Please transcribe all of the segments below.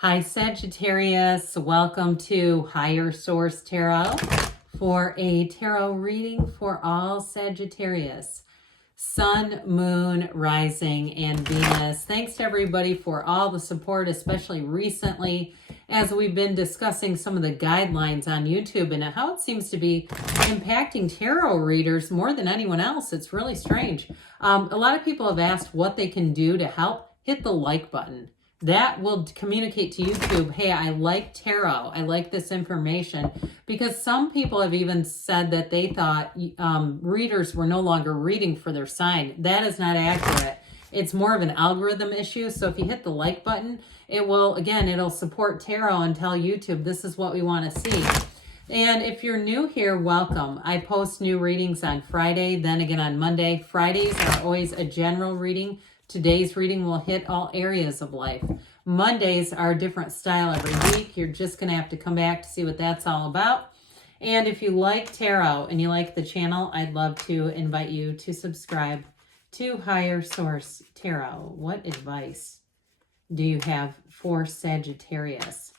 Hi Sagittarius, welcome to Higher Source Tarot for a tarot reading for all Sagittarius. Sun, Moon, Rising, and Venus. Thanks to everybody for all the support, especially recently as we've been discussing some of the guidelines on YouTube and how it seems to be impacting tarot readers more than anyone else. It's really strange. A lot of people have asked what they can do to help. Hit the like button. That will communicate to YouTube, hey, I like tarot. I like this information. Because some people have even said that they thought readers were no longer reading for their sign. That is not accurate. It's more of an algorithm issue. So if you hit the like button, it will, again, it'll support tarot and tell YouTube this is what we want to see. And if you're new here, welcome. I post new readings on Friday, then again on Monday. Fridays are always a general reading. Today's reading will hit all areas of life. Mondays are a different style every week. You're just going to have to come back to see what that's all about. And if you like tarot and you like the channel, I'd love to invite you to subscribe to Higher Source Tarot. What advice do you have for Sagittarius?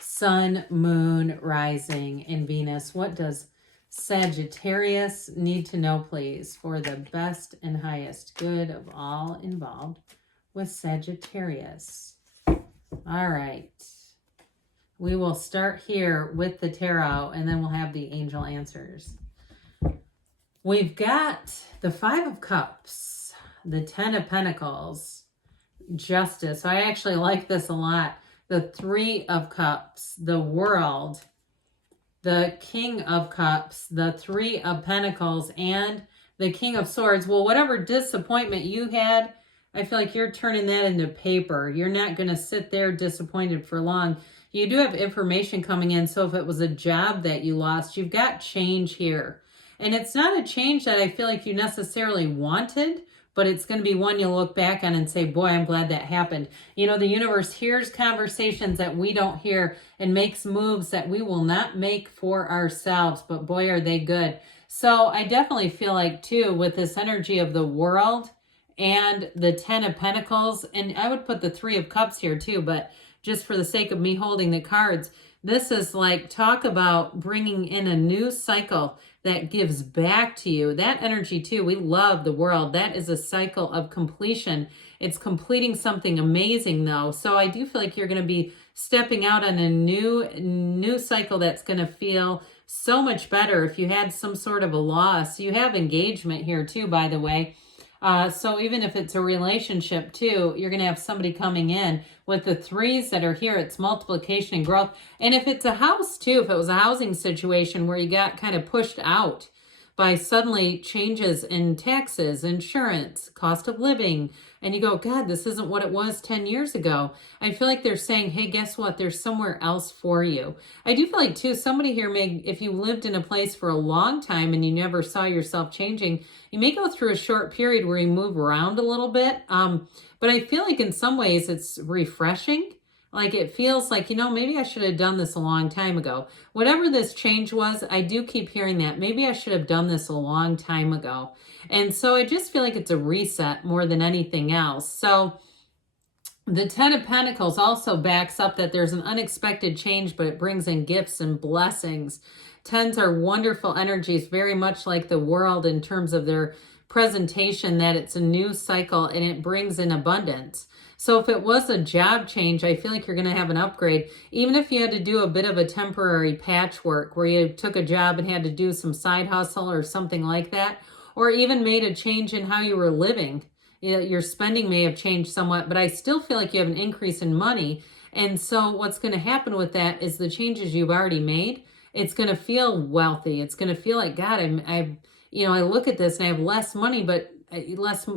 Sun, Moon, Rising, and Venus. What does Sagittarius need to know, please, for the best and highest good of all involved with Sagittarius? All right. We will start here with the tarot, and then we'll have the angel answers. We've got the Five of Cups, the Ten of Pentacles, Justice. I actually like this a lot. The Three of Cups, the World, the King of Cups, the Three of Pentacles, and the King of Swords. Well, whatever disappointment you had, I feel like you're turning that into paper. You're not going to sit there disappointed for long. You do have information coming in, so if it was a job that you lost, you've got change here. And it's not a change that I feel like you necessarily wanted, but it's going to be one you'll look back on and say, boy, I'm glad that happened. You know, the universe hears conversations that we don't hear and makes moves that we will not make for ourselves, but boy, are they good. So I definitely feel like, too, with this energy of the World and the Ten of Pentacles, and I would put the Three of Cups here, too, but just for the sake of me holding the cards, this is like, talk about bringing in a new cycle that gives back to you. That energy too, we love the World. That is a cycle of completion. It's completing something amazing though. So I do feel like you're going to be stepping out on a new cycle that's going to feel so much better. If you had some sort of a loss, you have engagement here too, by the way. So even if it's a relationship too, you're going to have somebody coming in with the threes that are here. It's multiplication and growth. And if it's a house too, if it was a housing situation where you got kind of pushed out by suddenly changes in taxes, insurance, cost of living, and you go, God, this isn't what it was 10 years ago. I feel like they're saying, hey, guess what? There's somewhere else for you. I do feel like, too, somebody here may, if you lived in a place for a long time and you never saw yourself changing, you may go through a short period where you move around a little bit. But I feel like in some ways it's refreshing. Like it feels like, you know, maybe I should have done this a long time ago. Whatever this change was, I do keep hearing that. Maybe I should have done this a long time ago. And so I just feel like it's a reset more than anything else. So the Ten of Pentacles also backs up that there's an unexpected change, but it brings in gifts and blessings. Tens are wonderful energies, very much like the World in terms of their presentation, that it's a new cycle and it brings in abundance. So if it was a job change, I feel like you're going to have an upgrade. Even if you had to do a bit of a temporary patchwork where you took a job and had to do some side hustle or something like that, or even made a change in how you were living. You know, your spending may have changed somewhat, but I still feel like you have an increase in money. And so what's going to happen with that is the changes you've already made, it's going to feel wealthy. It's going to feel like, God, I look at this and I have less money, but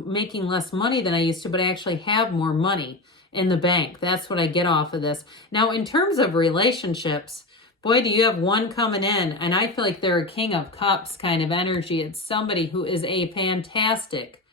making less money than I used to, but I actually have more money in the bank. That's what I get off of this. Now, in terms of relationships, boy, do you have one coming in, and I feel like they're a King of Cups kind of energy. It's somebody who is a fantastic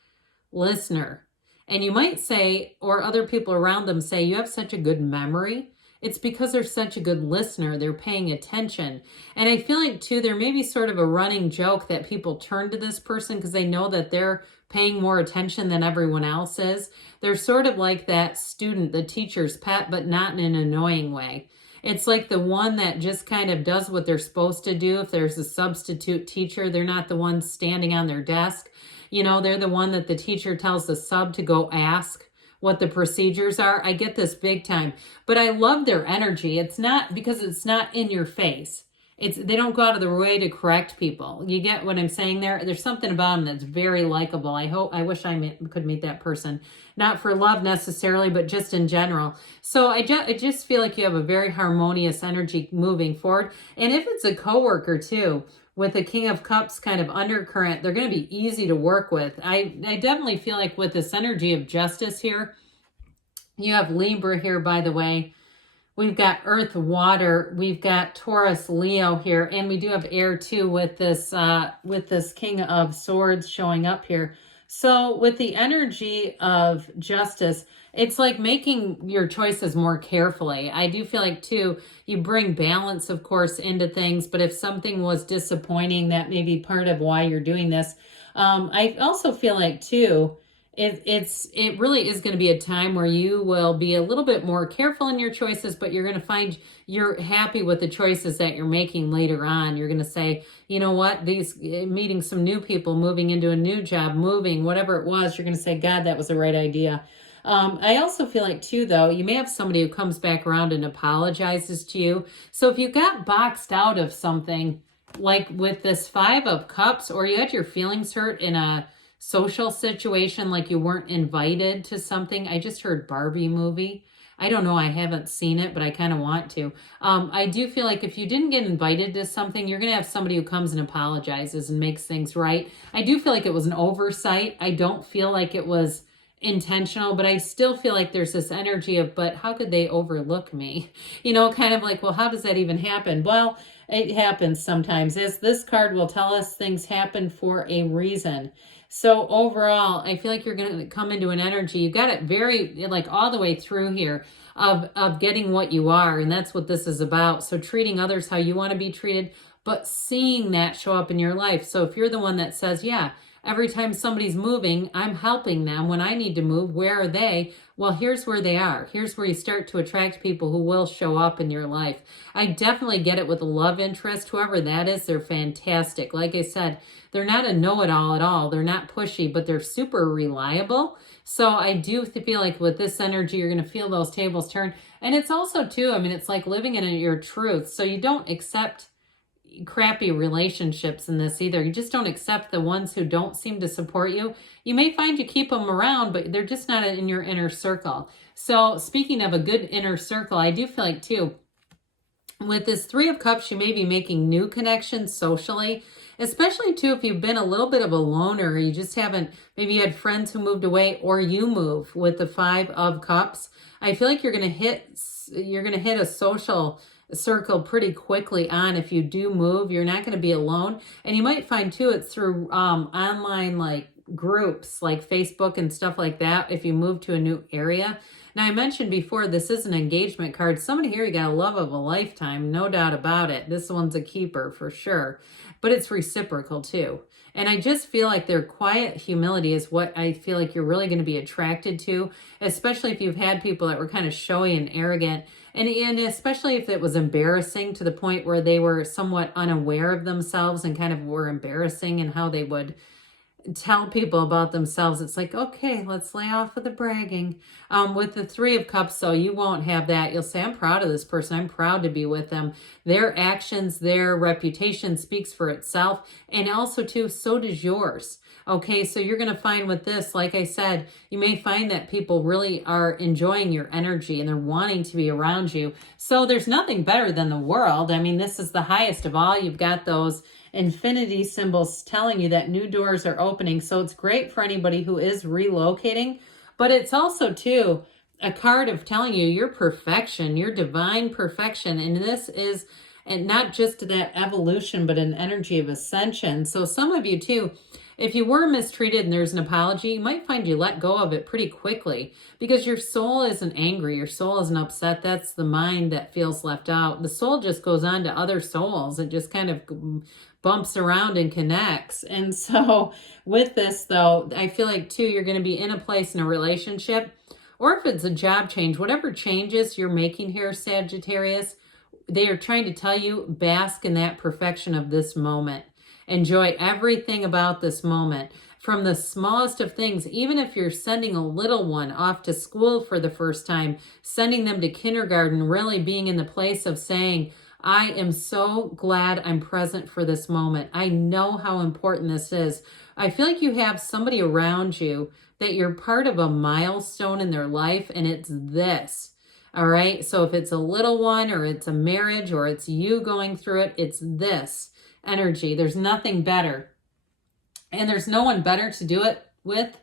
listener. And you might say, or other people around them say, you have such a good memory. it's because they're such a good listener. They're paying attention. And I feel like, too, there may be sort of a running joke that people turn to this person because they know that they're paying more attention than everyone else is. They're sort of like that student, the teacher's pet, but not in an annoying way. It's like the one that just kind of does what they're supposed to do. If there's a substitute teacher, they're not the one standing on their desk. You know, they're the one that the teacher tells the sub to go ask what the procedures are. I get this big time, but I love their energy. It's not because it's not in your face. They don't go out of their way to correct people. You get what I'm saying there? There's something about them that's very likable. I wish I could meet that person. Not for love necessarily, but just in general. So I just feel like you have a very harmonious energy moving forward. And if it's a coworker too, with the King of Cups kind of undercurrent, they're going to be easy to work with. I definitely feel like with this energy of justice here, you have Libra here, by the way. We've got Earth, Water. We've got Taurus, Leo here. And we do have air too with this King of Swords showing up here. So with the energy of justice, it's like making your choices more carefully. I do feel like too, you bring balance, of course, into things. But if something was disappointing, that may be part of why you're doing this. I also feel like too, it really is going to be a time where you will be a little bit more careful in your choices, but you're going to find you're happy with the choices that you're making later on. You're going to say, you know what, meeting some new people, moving into a new job, moving, whatever it was, you're going to say, God, that was the right idea. I also feel like too, though, you may have somebody who comes back around and apologizes to you. So if you got boxed out of something, like with this Five of Cups, or you had your feelings hurt in a social situation, like you weren't invited to something. I just heard Barbie movie. I don't know. I haven't seen it, but I kind of want to. I do feel like if you didn't get invited to something, you're going to have somebody who comes and apologizes and makes things right. I do feel like it was an oversight. I don't feel like it was intentional, but I still feel like there's this energy of, but how could they overlook me? You know, kind of like, well, how does that even happen? Well, it happens sometimes. As this card will tell us, things happen for a reason. So overall, I feel like you're going to come into an energy. You got it very, like all the way through here of getting what you are. And that's what this is about. So treating others how you want to be treated, but seeing that show up in your life. So if you're the one that says, yeah, every time somebody's moving, I'm helping them. When I need to move, where are they? Well, here's where they are. Here's where you start to attract people who will show up in your life. I definitely get it with a love interest. Whoever that is, they're fantastic. Like I said, they're not a know-it-all at all. They're not pushy, but they're super reliable. So I do feel like with this energy, you're going to feel those tables turn. And it's also too, I mean, it's like living in your truth. So you don't accept crappy relationships in this either. You just don't accept the ones who don't seem to support you. You may find you keep them around, but they're just not in your inner circle. So speaking of a good inner circle, I do feel like too, with this Three of Cups, you may be making new connections socially, especially too if you've been a little bit of a loner, you just haven't, maybe you had friends who moved away, or you move with the Five of Cups. I feel like you're going to hit a social circle pretty quickly on. If you do move, you're not going to be alone. And you might find too, it's through online like groups like Facebook and stuff like that if you move to a new area. Now, I mentioned before, this is an engagement card. Somebody here, you got a love of a lifetime, no doubt about it. This one's a keeper for sure, but it's reciprocal too. And I just feel like their quiet humility is what I feel like you're really going to be attracted to, especially if you've had people that were kind of showy and arrogant. And especially if it was embarrassing to the point where they were somewhat unaware of themselves and kind of were embarrassing in how they would tell people about themselves. It's like, okay, let's lay off with the bragging. With the Three of Cups, so you won't have that. You'll say, I'm proud of this person. I'm proud to be with them. Their actions, their reputation speaks for itself. And also too, so does yours. Okay, so you're going to find with this, like I said, you may find that people really are enjoying your energy and they're wanting to be around you. So there's nothing better than the world. I mean, this is the highest of all. You've got those infinity symbols telling you that new doors are opening. So it's great for anybody who is relocating, but it's also too a card of telling you your perfection, your divine perfection. And this is, and not just that evolution, but an energy of ascension. So some of you too, if you were mistreated and there's an apology, you might find you let go of it pretty quickly because your soul isn't angry. Your soul isn't upset. That's the mind that feels left out. The soul just goes on to other souls. It just kind of bumps around and connects. And so with this, though, I feel like, too, you're going to be in a place in a relationship, or if it's a job change, whatever changes you're making here, Sagittarius, they are trying to tell you, bask in that perfection of this moment. Enjoy everything about this moment. From the smallest of things, even if you're sending a little one off to school for the first time, sending them to kindergarten, really being in the place of saying, I am so glad I'm present for this moment. I know how important this is. I feel like you have somebody around you that you're part of a milestone in their life, and it's this. All right. So if it's a little one, or it's a marriage, or it's you going through it, it's this energy. There's nothing better. And there's no one better to do it with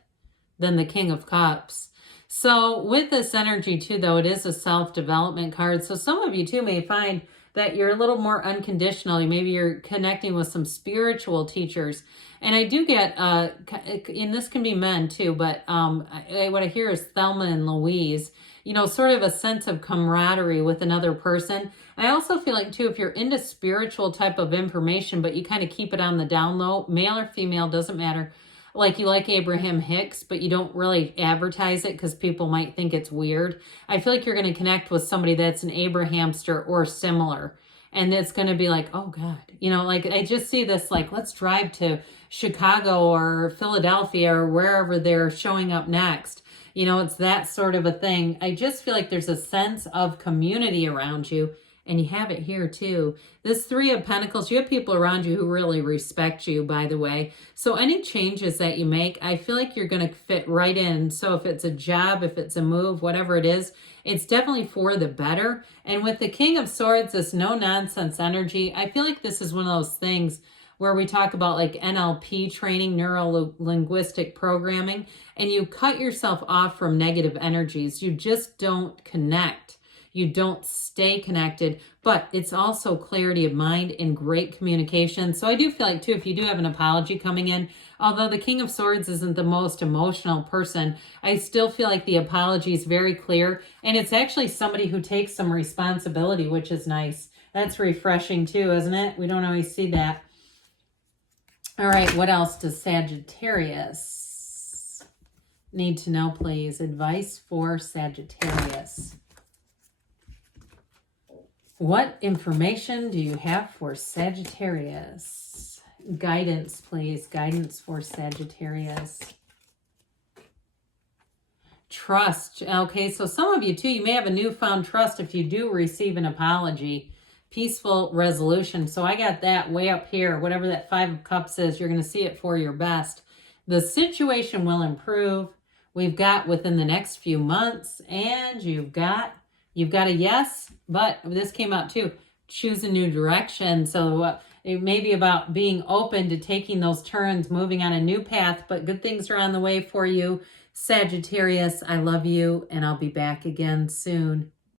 than the King of Cups. So with this energy too, though, it is a self-development card. So some of you too may find that you're a little more unconditional. Maybe you're connecting with some spiritual teachers. And I do get, and this can be men too, but what I hear is Thelma and Louise, you know, sort of a sense of camaraderie with another person. I also feel like too, if you're into spiritual type of information, but you kind of keep it on the down low, male or female, doesn't matter. Like you like Abraham Hicks, but you don't really advertise it because people might think it's weird. I feel like you're going to connect with somebody that's an Abrahamster or similar. And it's going to be like, oh God, you know, like I just see this, like, let's drive to Chicago or Philadelphia or wherever they're showing up next. You know, it's that sort of a thing. I just feel like there's a sense of community around you. And you have it here too. This Three of Pentacles, you have people around you who really respect you, by the way. So any changes that you make, I feel like you're going to fit right in. So if it's a job, if it's a move, whatever it is, it's definitely for the better. And with the King of Swords, this no-nonsense energy, I feel like this is one of those things where we talk about like NLP training, neuro-linguistic programming, and you cut yourself off from negative energies. You just don't connect. You don't stay connected, but it's also clarity of mind and great communication. So I do feel like too, if you do have an apology coming in, although the King of Swords isn't the most emotional person, I still feel like the apology is very clear. And it's actually somebody who takes some responsibility, which is nice. That's refreshing too, isn't it? We don't always see that. All right, what else does Sagittarius need to know, please? Advice for Sagittarius. What information do you have for Sagittarius? Guidance, please. Guidance for Sagittarius. Trust. Okay, so some of you too, you may have a newfound trust if you do receive an apology. Peaceful resolution. So I got that way up here. Whatever that Five of Cups is, you're going to see it for your best. The situation will improve. We've got within the next few months, and you've got a yes, but this came out too. Choose a new direction. So it may be about being open to taking those turns, moving on a new path, but good things are on the way for you. Sagittarius, I love you, and I'll be back again soon.